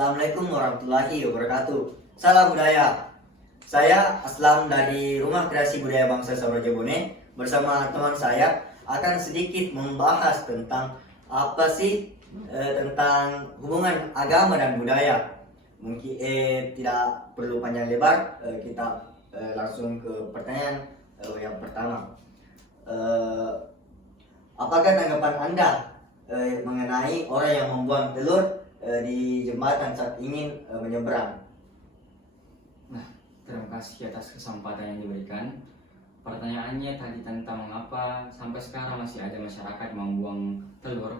Assalamualaikum warahmatullahi wabarakatuh. Salam budaya. Saya Aslam dari Rumah Kreasi Budaya Bangsa Sabrajabone bersama teman saya akan sedikit membahas tentang apa sih tentang hubungan agama dan budaya. Mungkin tidak perlu panjang lebar, kita langsung ke pertanyaan yang pertama. Apakah tanggapan Anda mengenai orang yang membuang telur di jembatan saat ingin menyeberang? Nah, terima kasih atas kesempatan yang diberikan. Pertanyaannya tadi tentang mengapa sampai sekarang masih ada masyarakat membuang telur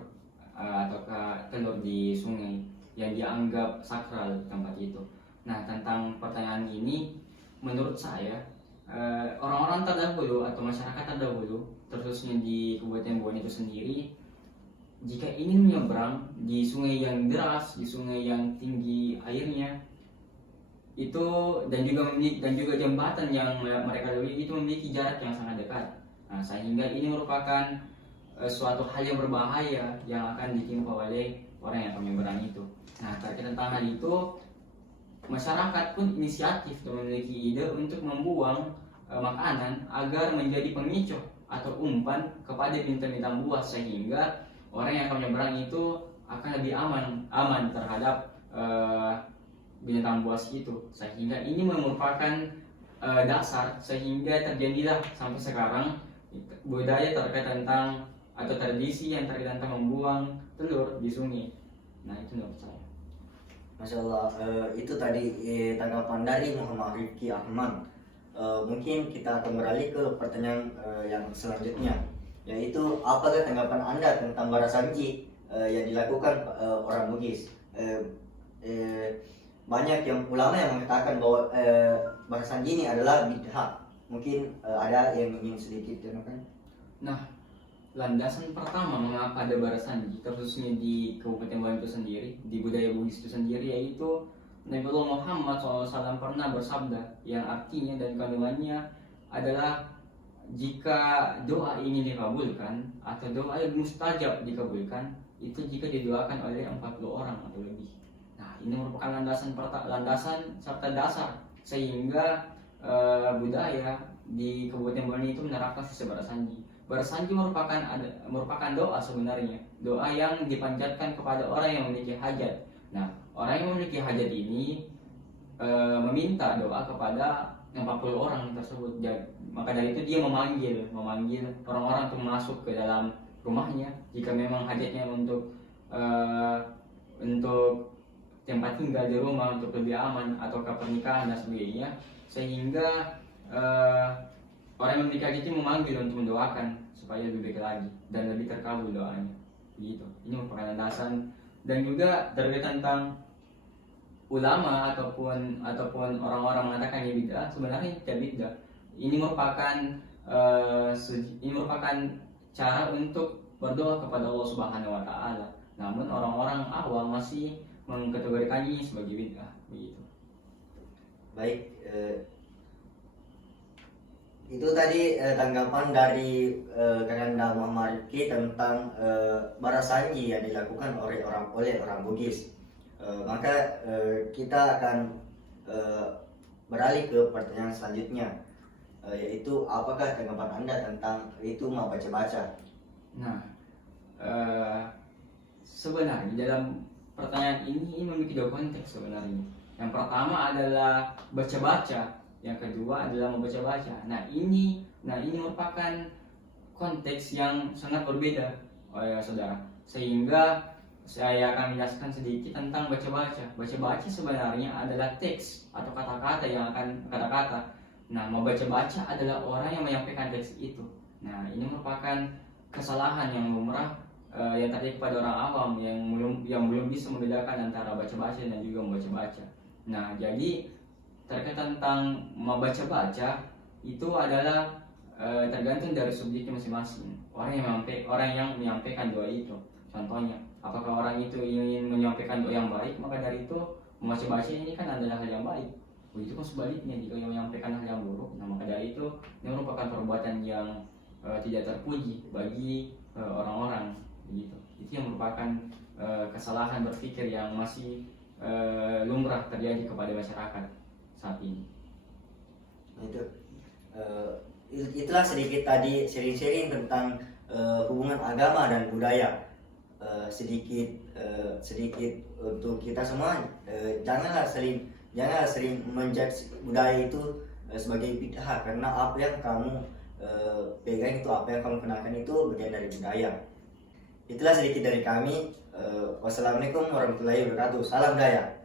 atau telur di sungai yang dianggap sakral tempat itu. Nah, tentang pertanyaan ini, menurut saya orang-orang terdahulu atau masyarakat terdahulu, terkhususnya di Kabupaten Bone itu sendiri, jika ingin menyeberang di sungai yang deras, di sungai yang tinggi airnya, itu dan juga jembatan yang mereka lalui itu memiliki jarak yang sangat dekat. Nah, sehingga ini merupakan suatu hal yang berbahaya yang akan ditimpa oleh orang yang akan menyeberang itu. Nah, terkait tentang hal itu, masyarakat pun inisiatif dan memiliki ide untuk membuang makanan agar menjadi pemicu atau umpan kepada bintang-bintang buas, sehingga orang yang akan menyeberang itu akan lebih aman terhadap binatang buas itu. Sehingga ini merupakan dasar sehingga terjadilah sampai sekarang budaya terkait tentang atau tradisi yang terkait tentang membuang telur di sungai. Nah, itu menurut saya. Masya Allah, itu tadi tanggapan dari Muhammad Rifki Ahmad. Mungkin kita akan beralih ke pertanyaan yang selanjutnya, yaitu apakah tanggapan Anda tentang barasanji yang dilakukan orang Bugis? Banyak yang ulama yang mengatakan bahwa barasanji ini adalah bid'ah. Mungkin ada yang ingin sedikit jelaskan? Nah, landasan pertama mengapa ada barasanji, khususnya di Kabupaten Bone itu sendiri, di budaya Bugis itu sendiri, yaitu Nabi Muhammad SAW pernah bersabda yang artinya dan kandungannya adalah jika doa ingin dikabulkan atau doa yang mustajab dikabulkan, itu jika didoakan oleh 40 orang atau lebih. Nah, ini merupakan landasan serta dasar sehingga budaya di Kabupaten Bone itu menerapkan sistem barasanji. Barasanji merupakan doa sebenarnya, doa yang dipanjatkan kepada orang yang memiliki hajat. Nah, orang yang memiliki hajat ini meminta doa kepada 40 orang tersebut. Maka dari itu dia memanggil orang-orang untuk masuk ke dalam rumahnya jika memang hajatnya untuk tempat tinggal di rumah untuk lebih aman atau ke pernikahan dan sebagainya, sehingga orang yang memiliki hajat ini memanggil untuk mendoakan supaya lebih baik lagi dan lebih terkabul doanya. Begitu. Ini merupakan landasan. Dan juga terkait tentang ulama ataupun orang-orang mengatakan ini bid'ah, sebenarnya tidak bid'ah. Ini merupakan cara untuk berdoa kepada Allah Subhanahu wa taala. Namun orang-orang awam masih mengkategorikannya sebagai bid'ah, begitu. Baik, itu tadi tanggapan dari Kakanda Muhammad Rifki tentang barasanji yang dilakukan oleh orang Bugis. Maka kita akan beralih ke pertanyaan selanjutnya, yaitu apakah tanggapan Anda tentang itu mau baca-baca? Nah, sebenarnya dalam pertanyaan ini memiliki dua konteks sebenarnya. Yang pertama adalah baca-baca, yang kedua adalah membaca-baca. Nah ini merupakan konteks yang sangat berbeda, saudara. Sehingga saya akan menjelaskan sedikit tentang baca-baca. Baca-baca sebenarnya adalah teks atau kata-kata. Nah, membaca-baca adalah orang yang menyampaikan teks itu. Nah, ini merupakan kesalahan yang lumrah yang terjadi pada orang awam yang belum bisa membedakan antara baca-baca dan juga membaca-baca. Nah, jadi terkait tentang membaca-baca itu adalah tergantung dari subjeknya masing-masing. Orang yang menyampaikan doa itu. Contohnya, apakah orang itu ingin menyampaikan doa yang baik, maka dari itu membaca-baca ini kan adalah hal yang baik. Begitu pun sebaliknya, jika yang menyampaikan hal yang buruk, nah maka dari itu ini merupakan perbuatan yang tidak terpuji bagi orang-orang, begitu. Itu yang merupakan kesalahan berpikir yang masih lumrah terjadi kepada masyarakat saat ini. Itu itulah sedikit tadi sharing-sharing tentang hubungan agama dan budaya. Sedikit untuk kita semua, janganlah sering menjudge budaya itu sebagai bid'ah, karena apa yang kamu pegang itu, apa yang kamu kenakan itu bagian dari budaya. Itulah sedikit dari kami. Wassalamualaikum warahmatullahi wabarakatuh. Salam budaya.